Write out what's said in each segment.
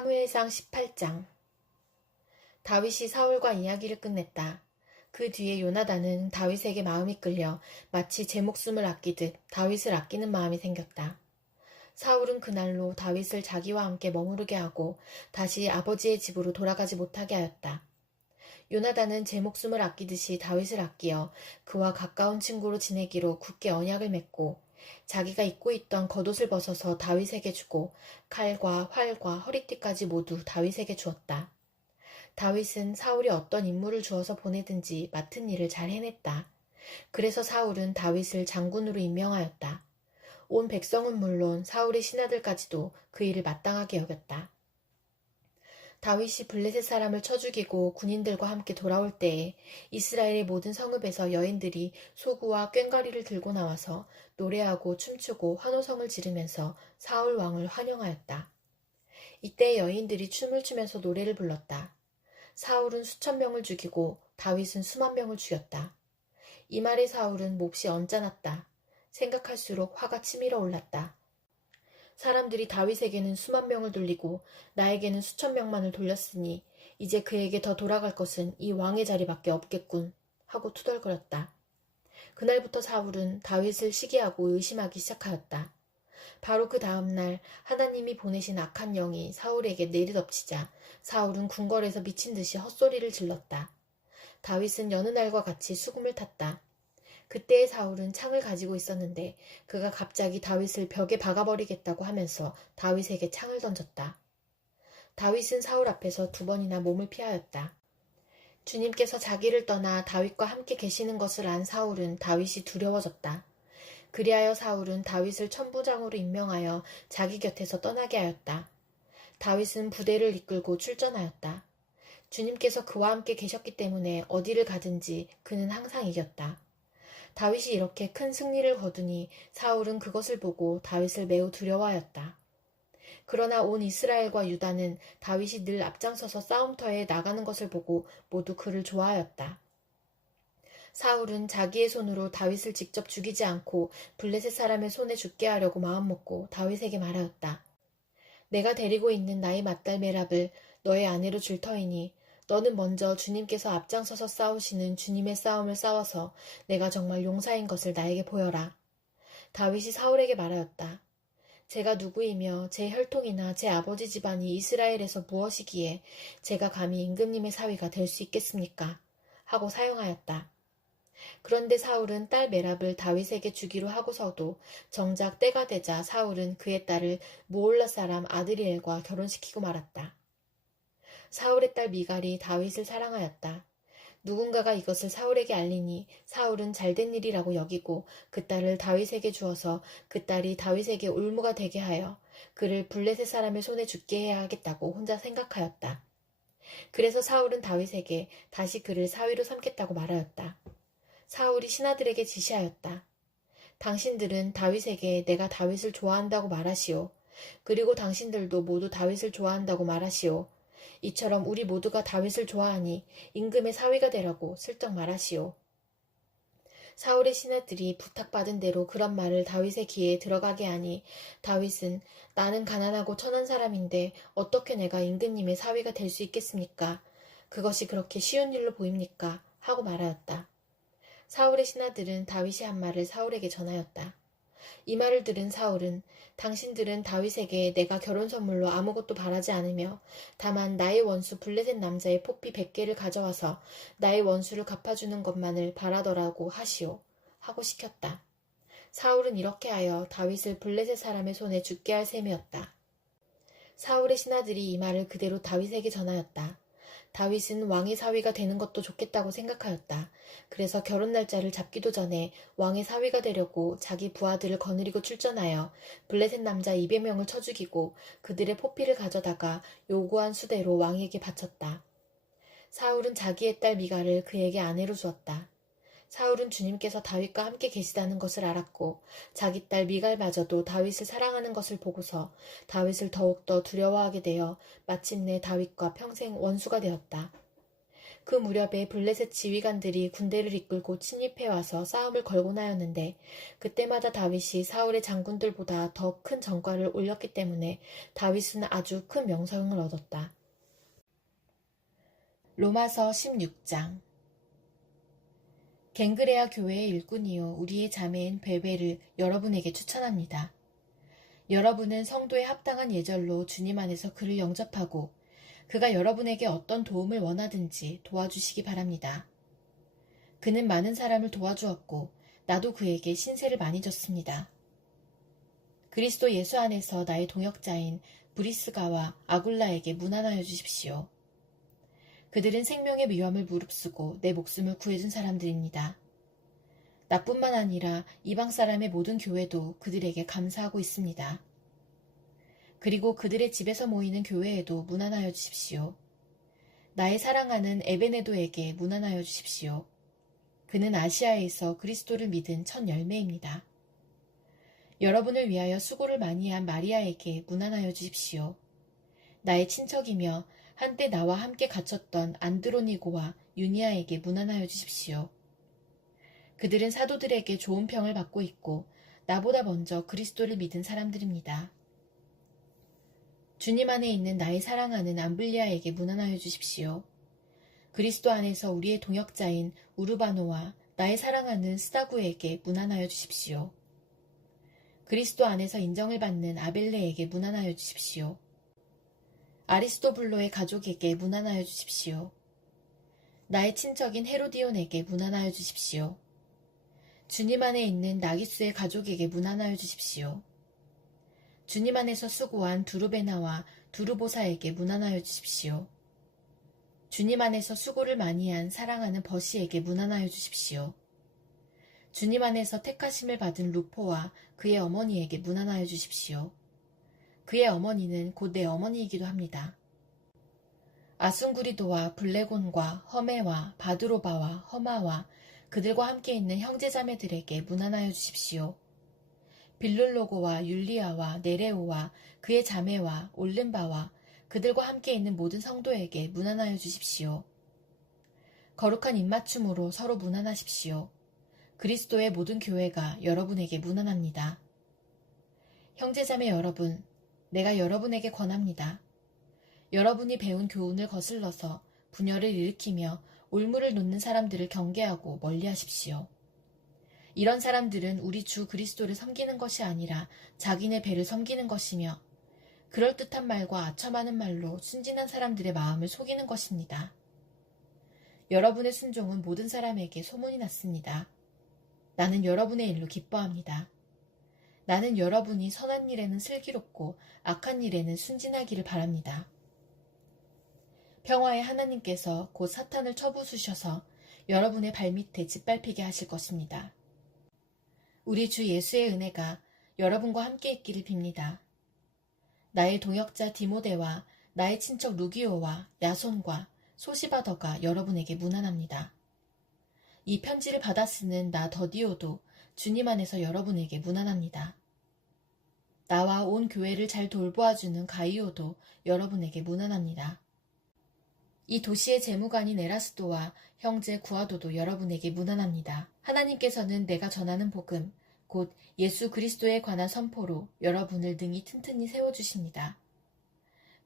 사무엘상 18장. 다윗이 사울과 이야기를 끝냈다. 그 뒤에 요나단은 다윗에게 마음이 끌려 마치 제 목숨을 아끼듯 다윗을 아끼는 마음이 생겼다. 사울은 그날로 다윗을 자기와 함께 머무르게 하고 다시 아버지의 집으로 돌아가지 못하게 하였다. 요나단은 제 목숨을 아끼듯이 다윗을 아끼어 그와 가까운 친구로 지내기로 굳게 언약을 맺고 자기가 입고 있던 겉옷을 벗어서 다윗에게 주고 칼과 활과 허리띠까지 모두 다윗에게 주었다. 다윗은 사울이 어떤 임무를 주어서 보내든지 맡은 일을 잘 해냈다. 그래서 사울은 다윗을 장군으로 임명하였다. 온 백성은 물론 사울의 신하들까지도 그 일을 마땅하게 여겼다. 다윗이 블레셋 사람을 쳐 죽이고 군인들과 함께 돌아올 때에 이스라엘의 모든 성읍에서 여인들이 소구와 꽹과리를 들고 나와서 노래하고 춤추고 환호성을 지르면서 사울 왕을 환영하였다. 이때 여인들이 춤을 추면서 노래를 불렀다. 사울은 수천 명을 죽이고 다윗은 수만 명을 죽였다. 이 말에 사울은 몹시 언짢았다. 생각할수록 화가 치밀어 올랐다. 사람들이 다윗에게는 수만 명을 돌리고 나에게는 수천 명만을 돌렸으니 이제 그에게 더 돌아갈 것은 이 왕의 자리밖에 없겠군 하고 투덜거렸다. 그날부터 사울은 다윗을 시기하고 의심하기 시작하였다. 바로 그 다음날 하나님이 보내신 악한 영이 사울에게 내리덮치자 사울은 궁궐에서 미친 듯이 헛소리를 질렀다. 다윗은 여느 날과 같이 수금을 탔다. 그때의 사울은 창을 가지고 있었는데 그가 갑자기 다윗을 벽에 박아버리겠다고 하면서 다윗에게 창을 던졌다. 다윗은 사울 앞에서 2번이나 몸을 피하였다. 주님께서 자기를 떠나 다윗과 함께 계시는 것을 안 사울은 다윗이 두려워졌다. 그리하여 사울은 다윗을 천부장으로 임명하여 자기 곁에서 떠나게 하였다. 다윗은 부대를 이끌고 출전하였다. 주님께서 그와 함께 계셨기 때문에 어디를 가든지 그는 항상 이겼다. 다윗이 이렇게 큰 승리를 거두니 사울은 그것을 보고 다윗을 매우 두려워하였다. 그러나 온 이스라엘과 유다는 다윗이 늘 앞장서서 싸움터에 나가는 것을 보고 모두 그를 좋아하였다. 사울은 자기의 손으로 다윗을 직접 죽이지 않고 블레셋 사람의 손에 죽게 하려고 마음먹고 다윗에게 말하였다. 내가 데리고 있는 나의 맏딸 메랍을 너의 아내로 줄 터이니 너는 먼저 주님께서 앞장서서 싸우시는 주님의 싸움을 싸워서 내가 정말 용사인 것을 나에게 보여라. 다윗이 사울에게 말하였다. 제가 누구이며 제 혈통이나 제 아버지 집안이 이스라엘에서 무엇이기에 제가 감히 임금님의 사위가 될 수 있겠습니까? 하고 사용하였다. 그런데 사울은 딸 메랍을 다윗에게 주기로 하고서도 정작 때가 되자 사울은 그의 딸을 무올라 사람 아드리엘과 결혼시키고 말았다. 사울의 딸 미갈이 다윗을 사랑하였다. 누군가가 이것을 사울에게 알리니 사울은 잘된 일이라고 여기고 그 딸을 다윗에게 주어서 그 딸이 다윗에게 올무가 되게 하여 그를 블레셋 사람의 손에 죽게 해야 하겠다고 혼자 생각하였다. 그래서 사울은 다윗에게 다시 그를 사위로 삼겠다고 말하였다. 사울이 신하들에게 지시하였다. 당신들은 다윗에게 내가 다윗을 좋아한다고 말하시오. 그리고 당신들도 모두 다윗을 좋아한다고 말하시오. 이처럼 우리 모두가 다윗을 좋아하니 임금의 사위가 되라고 슬쩍 말하시오. 사울의 신하들이 부탁받은 대로 그런 말을 다윗의 귀에 들어가게 하니 다윗은 나는 가난하고 천한 사람인데 어떻게 내가 임금님의 사위가 될 수 있겠습니까? 그것이 그렇게 쉬운 일로 보입니까? 하고 말하였다. 사울의 신하들은 다윗이 한 말을 사울에게 전하였다. 이 말을 들은 사울은 당신들은 다윗에게 내가 결혼 선물로 아무것도 바라지 않으며 다만 나의 원수 블레셋 남자의 포피 100개를 가져와서 나의 원수를 갚아주는 것만을 바라더라고 하시오. 하고 시켰다. 사울은 이렇게 하여 다윗을 블레셋 사람의 손에 죽게 할 셈이었다. 사울의 신하들이 이 말을 그대로 다윗에게 전하였다. 다윗은 왕의 사위가 되는 것도 좋겠다고 생각하였다. 그래서 결혼 날짜를 잡기도 전에 왕의 사위가 되려고 자기 부하들을 거느리고 출전하여 블레셋 남자 200명을 쳐 죽이고 그들의 포피를 가져다가 요구한 수대로 왕에게 바쳤다. 사울은 자기의 딸 미갈을 그에게 아내로 주었다. 사울은 주님께서 다윗과 함께 계시다는 것을 알았고 자기 딸 미갈마저도 다윗을 사랑하는 것을 보고서 다윗을 더욱더 두려워하게 되어 마침내 다윗과 평생 원수가 되었다. 그 무렵에 블레셋 지휘관들이 군대를 이끌고 침입해와서 싸움을 걸곤 하였는데 그때마다 다윗이 사울의 장군들보다 더 큰 전과를 올렸기 때문에 다윗은 아주 큰 명성을 얻었다. 로마서 16장. 갱그레아 교회의 일꾼이요 우리의 자매인 베베를 여러분에게 추천합니다. 여러분은 성도에 합당한 예절로 주님 안에서 그를 영접하고 그가 여러분에게 어떤 도움을 원하든지 도와주시기 바랍니다. 그는 많은 사람을 도와주었고 나도 그에게 신세를 많이 졌습니다. 그리스도 예수 안에서 나의 동역자인 브리스가와 아굴라에게 문안하여 주십시오. 그들은 생명의 위험을 무릅쓰고 내 목숨을 구해준 사람들입니다. 나뿐만 아니라 이방 사람의 모든 교회도 그들에게 감사하고 있습니다. 그리고 그들의 집에서 모이는 교회에도 문안하여 주십시오. 나의 사랑하는 에베네도에게 문안하여 주십시오. 그는 아시아에서 그리스도를 믿은 첫 열매입니다. 여러분을 위하여 수고를 많이 한 마리아에게 문안하여 주십시오. 나의 친척이며 한때 나와 함께 갇혔던 안드로니고와 유니아에게 문안하여 주십시오. 그들은 사도들에게 좋은 평을 받고 있고 나보다 먼저 그리스도를 믿은 사람들입니다. 주님 안에 있는 나의 사랑하는 암블리아에게 문안하여 주십시오. 그리스도 안에서 우리의 동역자인 우르바노와 나의 사랑하는 스다구에게 문안하여 주십시오. 그리스도 안에서 인정을 받는 아벨레에게 문안하여 주십시오. 아리스토블로의 가족에게 문안하여 주십시오. 나의 친척인 헤로디온에게 문안하여 주십시오. 주님 안에 있는 나기수의 가족에게 문안하여 주십시오. 주님 안에서 수고한 두루베나와 두루보사에게 문안하여 주십시오. 주님 안에서 수고를 많이 한 사랑하는 버시에게 문안하여 주십시오. 주님 안에서 택하심을 받은 루포와 그의 어머니에게 문안하여 주십시오. 그의 어머니는 곧 내 어머니이기도 합니다. 아순구리도와 블레곤과 허메와 바드로바와 허마와 그들과 함께 있는 형제자매들에게 문안하여 주십시오. 빌룰로고와 율리아와 네레오와 그의 자매와 올른바와 그들과 함께 있는 모든 성도에게 문안하여 주십시오. 거룩한 입맞춤으로 서로 문안하십시오. 그리스도의 모든 교회가 여러분에게 문안합니다. 형제자매 여러분, 내가 여러분에게 권합니다. 여러분이 배운 교훈을 거슬러서 분열을 일으키며 올무를 놓는 사람들을 경계하고 멀리하십시오. 이런 사람들은 우리 주 그리스도를 섬기는 것이 아니라 자기네 배를 섬기는 것이며 그럴듯한 말과 아첨하는 말로 순진한 사람들의 마음을 속이는 것입니다. 여러분의 순종은 모든 사람에게 소문이 났습니다. 나는 여러분의 일로 기뻐합니다. 나는 여러분이 선한 일에는 슬기롭고 악한 일에는 순진하기를 바랍니다. 평화의 하나님께서 곧 사탄을 쳐부수셔서 여러분의 발밑에 짓밟히게 하실 것입니다. 우리 주 예수의 은혜가 여러분과 함께 있기를 빕니다. 나의 동역자 디모데와 나의 친척 루기오와 야손과 소시바더가 여러분에게 문안합니다. 이 편지를 받아 쓰는 나 더디오도 주님 안에서 여러분에게 문안합니다. 나와 온 교회를 잘 돌보아주는 가이오도 여러분에게 문안합니다. 이 도시의 재무관인 에라스도와 형제 구아도도 여러분에게 문안합니다. 하나님께서는 내가 전하는 복음, 곧 예수 그리스도에 관한 선포로 여러분을 능히 튼튼히 세워주십니다.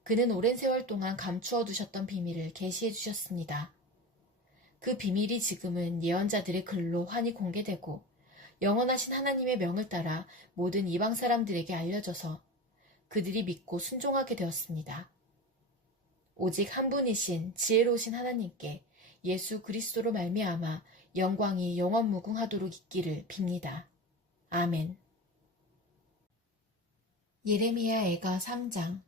그는 오랜 세월 동안 감추어 두셨던 비밀을 계시해 주셨습니다. 그 비밀이 지금은 예언자들의 글로 환히 공개되고 영원하신 하나님의 명을 따라 모든 이방 사람들에게 알려져서 그들이 믿고 순종하게 되었습니다. 오직 한 분이신 지혜로우신 하나님께 예수 그리스도로 말미암아 영광이 영원 무궁하도록 있기를 빕니다. 아멘. 예레미야 애가 3장.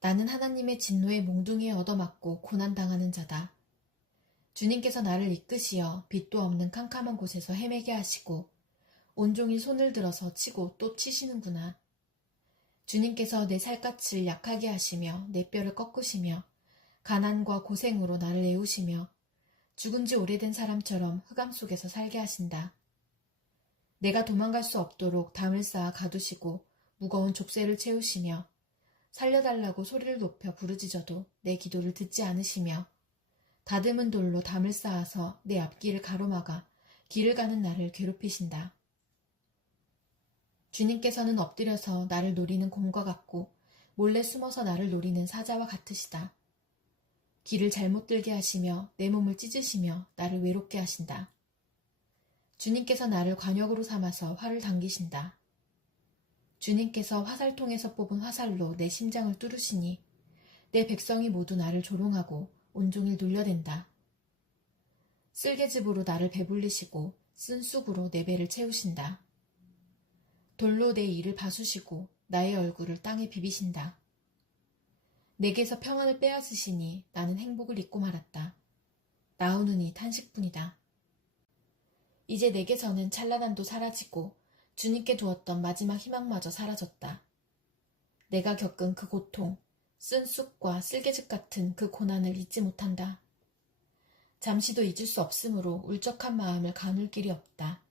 나는 하나님의 진노에 몽둥이에 얻어맞고 고난당하는 자다. 주님께서 나를 이끄시어 빛도 없는 캄캄한 곳에서 헤매게 하시고 온종일 손을 들어서 치고 또 치시는구나. 주님께서 내 살갗을 약하게 하시며 내 뼈를 꺾으시며 가난과 고생으로 나를 애우시며 죽은 지 오래된 사람처럼 흑암 속에서 살게 하신다. 내가 도망갈 수 없도록 담을 쌓아 가두시고 무거운 족쇄를 채우시며 살려달라고 소리를 높여 부르짖어도 내 기도를 듣지 않으시며 다듬은 돌로 담을 쌓아서 내 앞길을 가로막아 길을 가는 나를 괴롭히신다. 주님께서는 엎드려서 나를 노리는 곰과 같고 몰래 숨어서 나를 노리는 사자와 같으시다. 길을 잘못 들게 하시며 내 몸을 찢으시며 나를 외롭게 하신다. 주님께서 나를 관역으로 삼아서 활을 당기신다. 주님께서 화살통에서 뽑은 화살로 내 심장을 뚫으시니 내 백성이 모두 나를 조롱하고 온종일 놀려댄다. 쓸개즙으로 나를 배불리시고 쓴 쑥으로 내 배를 채우신다. 돌로 내 이를 바수시고 나의 얼굴을 땅에 비비신다. 내게서 평안을 빼앗으시니 나는 행복을 잊고 말았다. 나오느니 탄식뿐이다. 이제 내게서는 찬란함도 사라지고 주님께 두었던 마지막 희망마저 사라졌다. 내가 겪은 그 고통, 쓴 쑥과 쓸개즙 같은 그 고난을 잊지 못한다. 잠시도 잊을 수 없으므로 울적한 마음을 가눌 길이 없다.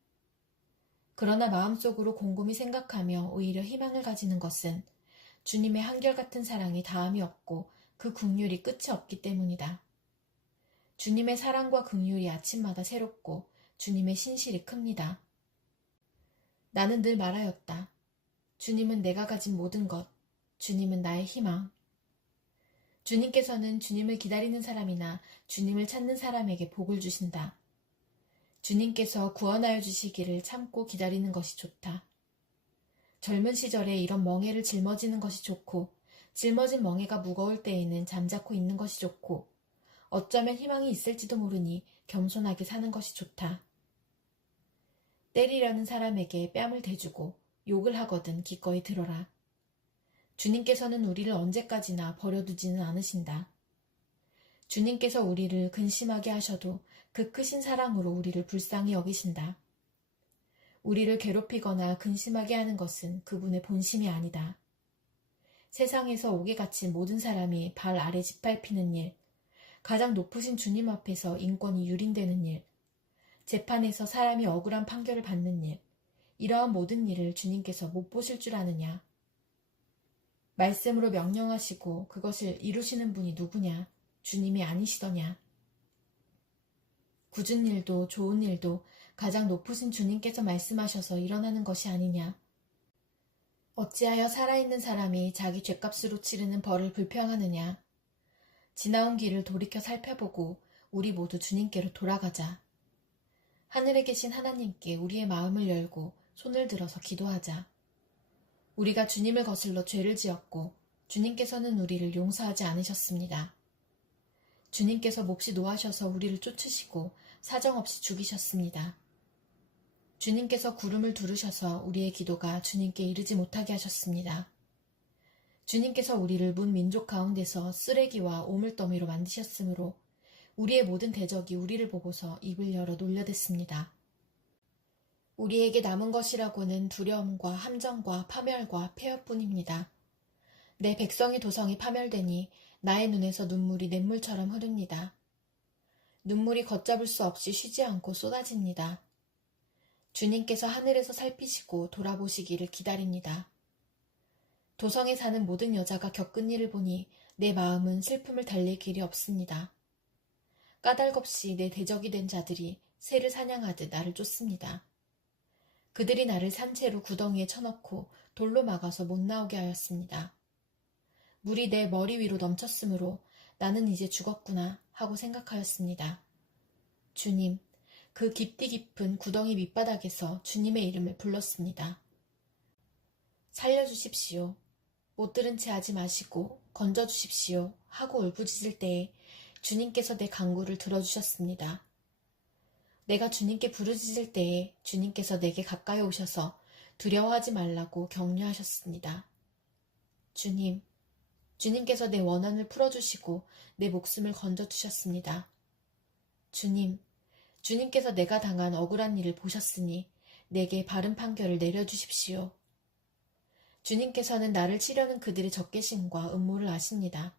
그러나 마음속으로 곰곰이 생각하며 오히려 희망을 가지는 것은 주님의 한결같은 사랑이 다함이 없고 그 긍휼이 끝이 없기 때문이다. 주님의 사랑과 긍휼이 아침마다 새롭고 주님의 신실이 큽니다. 나는 늘 말하였다. 주님은 내가 가진 모든 것, 주님은 나의 희망. 주님께서는 주님을 기다리는 사람이나 주님을 찾는 사람에게 복을 주신다. 주님께서 구원하여 주시기를 참고 기다리는 것이 좋다. 젊은 시절에 이런 멍에를 짊어지는 것이 좋고 짊어진 멍에가 무거울 때에는 잠자코 있는 것이 좋고 어쩌면 희망이 있을지도 모르니 겸손하게 사는 것이 좋다. 때리려는 사람에게 뺨을 대주고 욕을 하거든 기꺼이 들어라. 주님께서는 우리를 언제까지나 버려두지는 않으신다. 주님께서 우리를 근심하게 하셔도 그 크신 사랑으로 우리를 불쌍히 여기신다. 우리를 괴롭히거나 근심하게 하는 것은 그분의 본심이 아니다. 세상에서 옥에 갇힌 모든 사람이 발 아래 짓밟히는 일, 가장 높으신 주님 앞에서 인권이 유린되는 일, 재판에서 사람이 억울한 판결을 받는 일, 이러한 모든 일을 주님께서 못 보실 줄 아느냐? 말씀으로 명령하시고 그것을 이루시는 분이 누구냐? 주님이 아니시더냐? 굳은 일도 좋은 일도 가장 높으신 주님께서 말씀하셔서 일어나는 것이 아니냐? 어찌하여 살아있는 사람이 자기 죗값으로 치르는 벌을 불평하느냐? 지나온 길을 돌이켜 살펴보고 우리 모두 주님께로 돌아가자. 하늘에 계신 하나님께 우리의 마음을 열고 손을 들어서 기도하자. 우리가 주님을 거슬러 죄를 지었고 주님께서는 우리를 용서하지 않으셨습니다. 주님께서 몹시 노하셔서 우리를 쫓으시고 사정없이 죽이셨습니다. 주님께서 구름을 두르셔서 우리의 기도가 주님께 이르지 못하게 하셨습니다. 주님께서 우리를 문 민족 가운데서 쓰레기와 오물더미로 만드셨으므로 우리의 모든 대적이 우리를 보고서 입을 열어 놀려댔습니다. 우리에게 남은 것이라고는 두려움과 함정과 파멸과 폐허뿐입니다. 내 백성의 도성이 파멸되니 나의 눈에서 눈물이 냇물처럼 흐릅니다. 눈물이 걷잡을 수 없이 쉬지 않고 쏟아집니다. 주님께서 하늘에서 살피시고 돌아보시기를 기다립니다. 도성에 사는 모든 여자가 겪은 일을 보니 내 마음은 슬픔을 달랠 길이 없습니다. 까닭없이 내 대적이 된 자들이 새를 사냥하듯 나를 쫓습니다. 그들이 나를 산채로 구덩이에 쳐넣고 돌로 막아서 못 나오게 하였습니다. 물이 내 머리 위로 넘쳤으므로 나는 이제 죽었구나 하고 생각하였습니다. 주님, 그 깊디 깊은 구덩이 밑바닥에서 주님의 이름을 불렀습니다. 살려주십시오. 못 들은 채 하지 마시고 건져주십시오 하고 울부짖을 때에 주님께서 내 간구를 들어주셨습니다. 내가 주님께 부르짖을 때에 주님께서 내게 가까이 오셔서 두려워하지 말라고 격려하셨습니다. 주님께서 내 원한을 풀어주시고 내 목숨을 건져주셨습니다. 주님께서 내가 당한 억울한 일을 보셨으니 내게 바른 판결을 내려주십시오. 주님께서는 나를 치려는 그들의 적개심과 음모를 아십니다.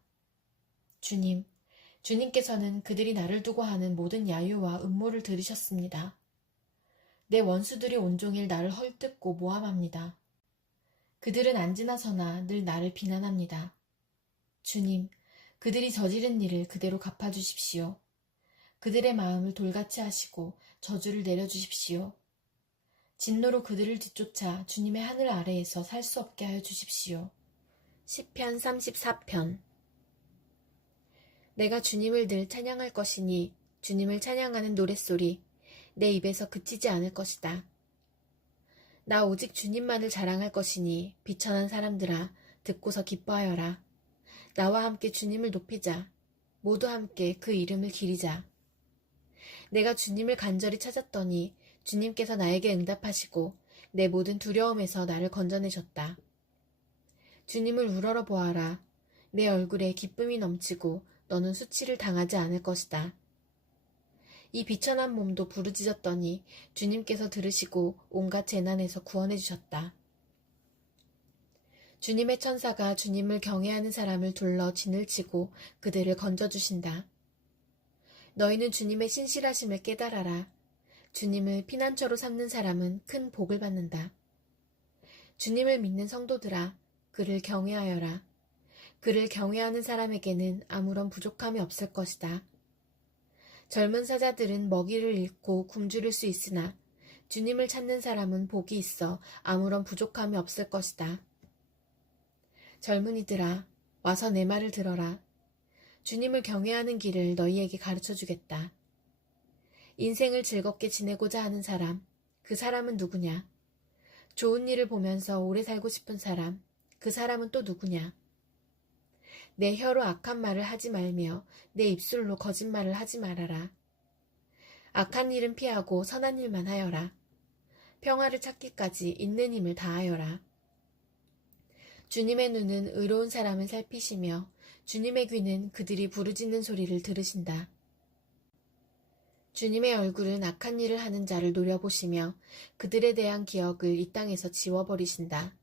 주님께서는 그들이 나를 두고 하는 모든 야유와 음모를 들으셨습니다. 내 원수들이 온종일 나를 헐뜯고 모함합니다. 그들은 앉으나 서나 늘 나를 비난합니다. 주님, 그들이 저지른 일을 그대로 갚아주십시오. 그들의 마음을 돌같이 하시고 저주를 내려주십시오. 진노로 그들을 뒤쫓아 주님의 하늘 아래에서 살 수 없게 하여 주십시오. 시편 34편. 내가 주님을 늘 찬양할 것이니 주님을 찬양하는 노랫소리 내 입에서 그치지 않을 것이다. 나 오직 주님만을 자랑할 것이니 비천한 사람들아 듣고서 기뻐하여라. 나와 함께 주님을 높이자. 모두 함께 그 이름을 기리자. 내가 주님을 간절히 찾았더니 주님께서 나에게 응답하시고 내 모든 두려움에서 나를 건져내셨다. 주님을 우러러 보아라. 내 얼굴에 기쁨이 넘치고 너는 수치를 당하지 않을 것이다. 이 비천한 몸도 부르짖었더니 주님께서 들으시고 온갖 재난에서 구원해 주셨다. 주님의 천사가 주님을 경외하는 사람을 둘러 진을 치고 그들을 건져주신다. 너희는 주님의 신실하심을 깨달아라. 주님을 피난처로 삼는 사람은 큰 복을 받는다. 주님을 믿는 성도들아, 그를 경외하여라. 그를 경외하는 사람에게는 아무런 부족함이 없을 것이다. 젊은 사자들은 먹이를 잃고 굶주릴 수 있으나 주님을 찾는 사람은 복이 있어 아무런 부족함이 없을 것이다. 젊은이들아, 와서 내 말을 들어라. 주님을 경외하는 길을 너희에게 가르쳐 주겠다. 인생을 즐겁게 지내고자 하는 사람, 그 사람은 누구냐? 좋은 일을 보면서 오래 살고 싶은 사람, 그 사람은 또 누구냐? 내 혀로 악한 말을 하지 말며 내 입술로 거짓말을 하지 말아라. 악한 일은 피하고 선한 일만 하여라. 평화를 찾기까지 있는 힘을 다하여라. 주님의 눈은 의로운 사람을 살피시며 주님의 귀는 그들이 부르짖는 소리를 들으신다. 주님의 얼굴은 악한 일을 하는 자를 노려보시며 그들에 대한 기억을 이 땅에서 지워버리신다.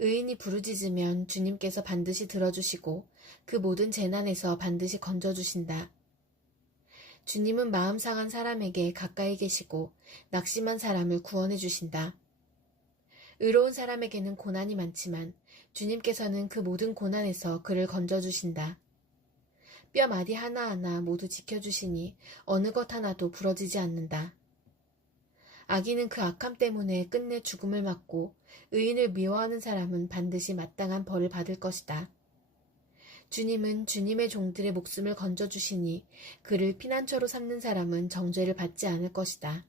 의인이 부르짖으면 주님께서 반드시 들어주시고 그 모든 재난에서 반드시 건져주신다. 주님은 마음 상한 사람에게 가까이 계시고 낙심한 사람을 구원해 주신다. 의로운 사람에게는 고난이 많지만 주님께서는 그 모든 고난에서 그를 건져주신다. 뼈 마디 하나하나 모두 지켜주시니 어느 것 하나도 부러지지 않는다. 악인은 그 악함 때문에 끝내 죽음을 맞고 의인을 미워하는 사람은 반드시 마땅한 벌을 받을 것이다. 주님은 주님의 종들의 목숨을 건져주시니 그를 피난처로 삼는 사람은 정죄를 받지 않을 것이다.